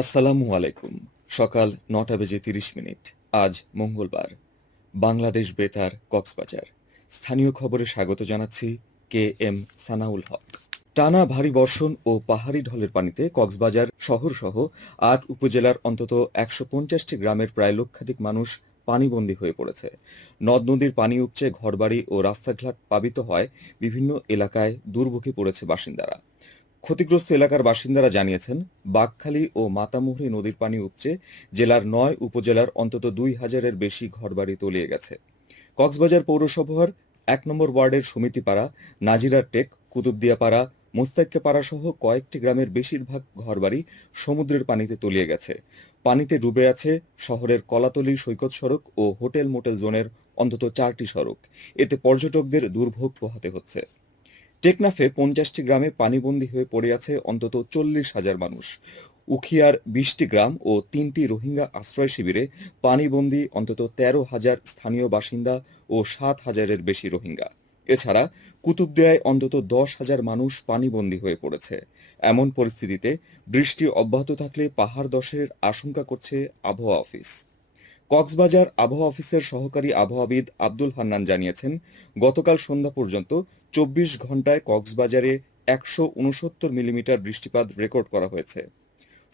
আসসালামু আলাইকুম। সকাল নটা বেজে তিরিশ মিনিট। আজ মঙ্গলবার। বাংলাদেশ বেতার, কক্সবাজার। স্থানীয় খবরে স্বাগত জানাচ্ছি কে এম সানাউল হক। টানা ভারী বর্ষণ ও পাহাড়ি ঢলের পানিতে কক্সবাজার শহর সহ আট উপজেলার অন্তত একশো পঞ্চাশটি গ্রামের প্রায় লক্ষাধিক মানুষ পানিবন্দী হয়ে পড়েছে। নদ নদীর পানি উপচে ঘরবাড়ি ও রাস্তাঘাট প্লাবিত হয় বিভিন্ন এলাকায় দুর্ভোগে পড়েছে বাসিন্দারা। ক্ষতিগ্রস্ত এলাকার বাসিন্দারা জানিয়েছেন, বাঘখালী ও মাতামুহুরী নদীর পানি উপচে জেলার নয় উপজেলার অন্তত দুই হাজারের বেশি ঘরবাড়ি তলিয়ে গেছে। কক্সবাজার পৌরসভার এক নম্বর ওয়ার্ডের সমিতিপাড়া, নাজিরার টেক, কুতুবদিয়াপাড়া মোস্তাক্কেপাড়া সহ কয়েকটি গ্রামের বেশিরভাগ ঘরবাড়ি সমুদ্রের পানিতে তলিয়ে গেছে। পানিতে ডুবে আছে শহরের কলাতলি সৈকত সড়ক ও হোটেল মোটেল জোনের অন্তত চারটি সড়ক। এতে পর্যটকদের দুর্ভোগ পোহাতে হচ্ছে। টেকনাফে পঞ্চাশটি গ্রামে পানিবন্দী হয়ে পড়ে আছে অন্তত চল্লিশ হাজার মানুষ। উখিয়ার বিশটি গ্রাম ও তিনটি রোহিঙ্গা আশ্রয় শিবিরে পানিবন্দী অন্তত তেরো হাজার স্থানীয় বাসিন্দা ও সাত হাজারের বেশি রোহিঙ্গা। এছাড়া কুতুবদিয়ায় অন্তত দশ হাজার মানুষ পানিবন্দী হয়ে পড়েছে। এমন পরিস্থিতিতে বৃষ্টি অব্যাহত থাকলে পাহাড় দশের আশঙ্কা করছে আবহাওয়া অফিস। কক্সবাজার আবহাওয়া অফিসের সহকারী আবহাওয়াবিদ আব্দুল হান্নান জানিয়েছেন, গতকাল সন্ধ্যা পর্যন্ত চব্বিশ ঘন্টায় কক্সবাজারে একশো উনসত্তর মিলিমিটার বৃষ্টিপাত রেকর্ড করা হয়েছে।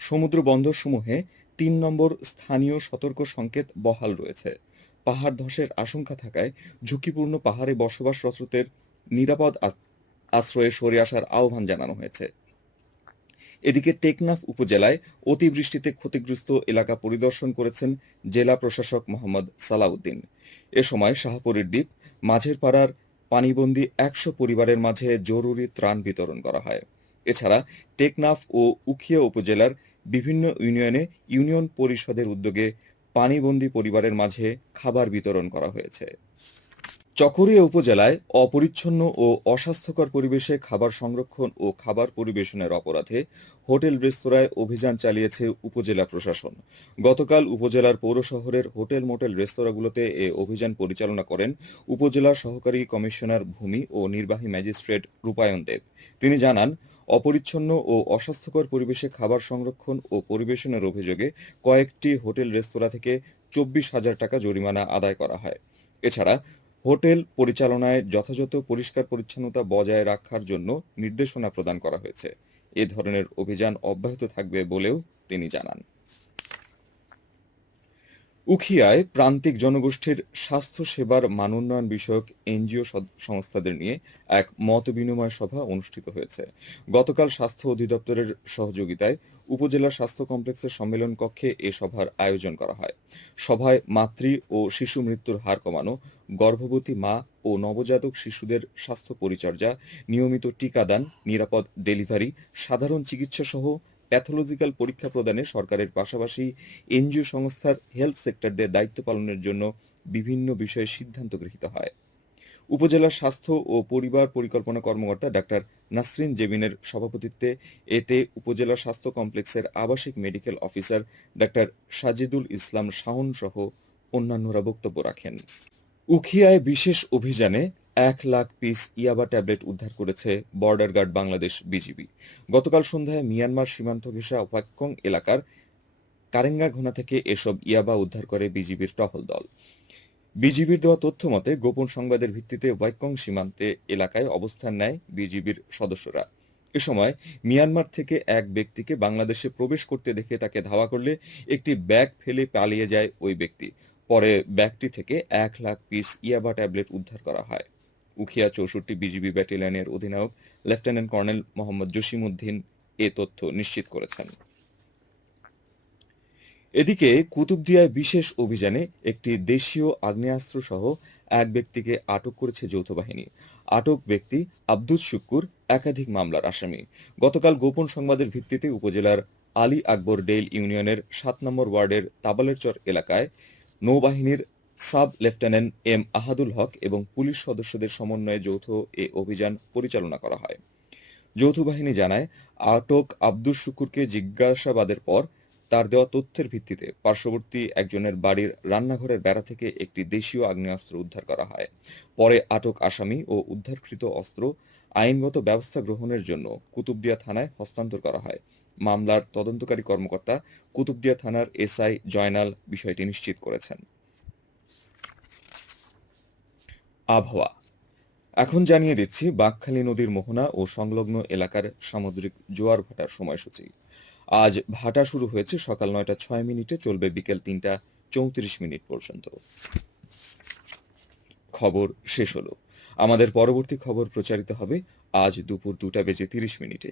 সমুদ্র বন্দরসমূহে তিন নম্বর স্থানীয় সতর্ক সংকেত বহাল রয়েছে। পাহাড় ধসের আশঙ্কা থাকায় ঝুঁকিপূর্ণ পাহাড়ে বসবাসরতদের নিরাপদ আশ্রয়ে সরে আসার আহ্বান জানানো হয়েছে। এদিকে টেকনাফ উপজেলায় অতিবৃষ্টিতে ক্ষতিগ্রস্ত এলাকা পরিদর্শন করেছেন জেলা প্রশাসক মোহাম্মদ সালাউদ্দিন। এ সময় শাহপুরীর দ্বীপ মাঝের পাড়ার পানিবন্দী একশো পরিবারের মাঝে জরুরি ত্রাণ বিতরণ করা হয়। এছাড়া টেকনাফ ও উখিয়া উপজেলার বিভিন্ন ইউনিয়নে ইউনিয়ন পরিষদের উদ্যোগে পানিবন্দী পরিবারের মাঝে খাবার বিতরণ করা হয়েছে। চকরিয়া উপজেলায় অপরিচ্ছন্ন ও অস্বাস্থ্যকর পরিবেশে খাবার সংরক্ষণ ও খাবার পরিবেশনের অপরাধে হোটেল রেস্তোরাঁয় অভিযান চালিয়েছে উপজেলা প্রশাসন। গতকাল উপজেলার পৌর শহরের হোটেল মোটেল রেস্তোরাঁগুলোতে এ অভিযান পরিচালনা করেন উপজেলা সহকারী কমিশনার ভূমি ও নির্বাহী ম্যাজিস্ট্রেট রূপায়ণ দেব। তিনি জানান, অপরিচ্ছন্ন ও অস্বাস্থ্যকর পরিবেশে খাবার সংরক্ষণ ও পরিবেশনের অভিযোগে কয়েকটি হোটেল রেস্তোরাঁ থেকে চব্বিশ হাজার টাকা জরিমানা আদায় করা হয়। এছাড়া হোটেল পরিচালনায় যথাযথ পরিষ্কার পরিচ্ছন্নতা বজায় রাখার জন্য নির্দেশনা প্রদান করা হয়েছে। এ ধরনের অভিযান অব্যাহত থাকবে বলেও তিনি জানান। উখিয়ায় প্রান্তিক জনগোষ্ঠীর স্বাস্থ্য সেবার মানোন্নয়ন বিষয়ক এনজিও সংস্থাদের নিয়ে এক মত বিনিময় সভা অনুষ্ঠিত হয়েছে। গতকাল স্বাস্থ্য অধিদপ্তরের সহযোগিতায় উপজেলা স্বাস্থ্য কমপ্লেক্সের সম্মেলন কক্ষে এ সভার আয়োজন করা হয়। সভায় মাতৃ ও শিশু মৃত্যুর হার কমানো, গর্ভবতী মা ও নবজাতক শিশুদের স্বাস্থ্য পরিচর্যা, নিয়মিত টিকাদান নিরাপদ ডেলিভারি, সাধারণ চিকিৎসা সহ প্যাথোলজিক্যাল পরীক্ষা প্রদানে সরকারের পাশাপাশি এনজিও সংস্থার হেলথ সেক্টরদের দায়িত্ব পালনের জন্য বিভিন্ন বিষয়ে সিদ্ধান্ত গৃহীত হয়। উপজেলা স্বাস্থ্য ও পরিবার পরিকল্পনা কর্মকর্তা ডাক্তার নাসরিন জেবিনের সভাপতিত্বে এতে উপজেলা স্বাস্থ্য কমপ্লেক্সের আবাসিক medical officer doctor Sajidul Islam Shaon সহ অন্যান্যরা বক্তব্য রাখেন। উখিয়ায় বিশেষ অভিযানে এক লাখ পিস ইয়াবা ট্যাবলেট উদ্ধার করেছে বর্ডার গার্ড বাংলাদেশ বিজিবি। গতকাল সন্ধ্যায় মিয়ানমার সীমান্ত ঘেঁষা ওয়াক্কং এলাকার কারেঙ্গাঘোনা থেকে এসব ইয়াবা উদ্ধার করে বিজিবির টহল দল। বিজিবির দেওয়া তথ্য মতে, গোপন সংবাদের ভিত্তিতে ওয়াইকং সীমান্তে এলাকায় অবস্থান নেয় বিজিবির সদস্যরা। এ সময় মিয়ানমার থেকে এক ব্যক্তিকে বাংলাদেশে প্রবেশ করতে দেখে তাকে ধাওয়া করলে একটি ব্যাগ ফেলে পালিয়ে যায় ওই ব্যক্তি। পরে ব্যাগটি থেকে এক লাখ পিস ইয়াবা ট্যাবলেট উদ্ধার করা হয়। উখিয়া চৌষট্টি বিজিবি ব্যাটালিয়নের অধিনায়ক লেফটেন্যান্ট কর্নেল মোহাম্মদ জসিমউদ্দিন এ তথ্য নিশ্চিত করেছেন। এদিকে কুতুবদিয়ায় বিশেষ অভিযানে একটি দেশীয় আগ্নেয়াস্ত্র সহ এক ব্যক্তিকে আটক করেছে যৌথ বাহিনী। আটক ব্যক্তি আব্দুল শুক্কুর একাধিক মামলার আসামি। গতকাল গোপন সংবাদের ভিত্তিতে উপজেলার আলী আকবর ডেইল ইউনিয়নের সাত নম্বর ওয়ার্ডের তাবালেরচর এলাকায় নৌবাহিনীর sub lieutenant M Ahadul Haque এবং পুলিশ সদস্যদের সমন্বয়ে যৌথ এ অভিযান পরিচালনা করা হয়। যৌথ বাহিনী জানায়, আটক আব্দুল শুকুরকে জিজ্ঞাসাবাদের পর তার দেওয়া তথ্যের ভিত্তিতে পার্শ্ববর্তী একজনের বাড়ির রান্নাঘরের বেড়া থেকে একটি দেশীয় আগ্নেয়াস্ত্র উদ্ধার করা হয়। পরে আটক আসামি ও উদ্ধারকৃত অস্ত্র আইনগত ব্যবস্থা গ্রহণের জন্য কুতুবদিয়া থানায় হস্তান্তর করা হয়। মামলার তদন্তকারী কর্মকর্তা কুতুবদিয়া থানার এসআই জয়নাল বিষয়টি নিশ্চিত করেছেন। আবহাওয়া। এখন জানিয়ে দিচ্ছি বাঁকখালী নদীর মোহনা ও সংলগ্ন এলাকার সামুদ্রিক জোয়ার ভাটার সময়সূচি। আজ ভাটা শুরু হয়েছে সকাল নয়টা ছয় মিনিটে, চলবে বিকেল তিনটা চৌত্রিশ মিনিট পর্যন্ত। খবর শেষ হলো। আমাদের পরবর্তী খবর প্রচারিত হবে আজ দুপুর দুটা বেজে তিরিশ মিনিটে।